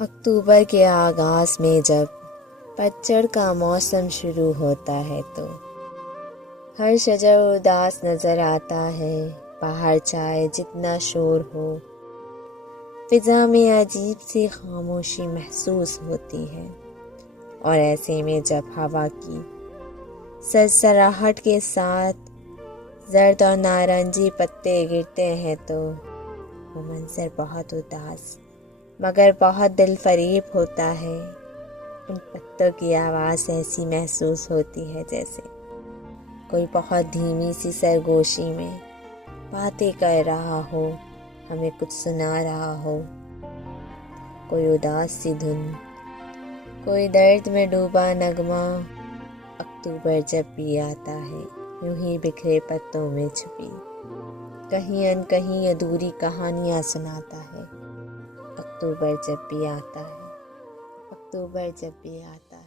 अक्टूबर के आगाज़ में जब पतझड़ का मौसम शुरू होता है तो हर शजर उदास नज़र आता है। बाहर चाहे जितना शोर हो, फिज़ा में अजीब सी खामोशी महसूस होती है। और ऐसे में जब हवा की सरसराहट के साथ जर्द और नारंगी पत्ते गिरते हैं तो वो मंजर बहुत उदास मगर बहुत दिलफरीब होता है। उन पत्तों की आवाज़ ऐसी महसूस होती है जैसे कोई बहुत धीमी सी सरगोशी में बातें कर रहा हो, हमें कुछ सुना रहा हो। कोई उदास सी धुन, कोई दर्द में डूबा नगमा। अक्टूबर जब भी आता है यूं ही बिखरे पत्तों में छुपी कहीं अनकहीं अधूरी कहानियाँ सुनाता है। अक्टूबर जब भी आता है, अक्टूबर जब भी आता है।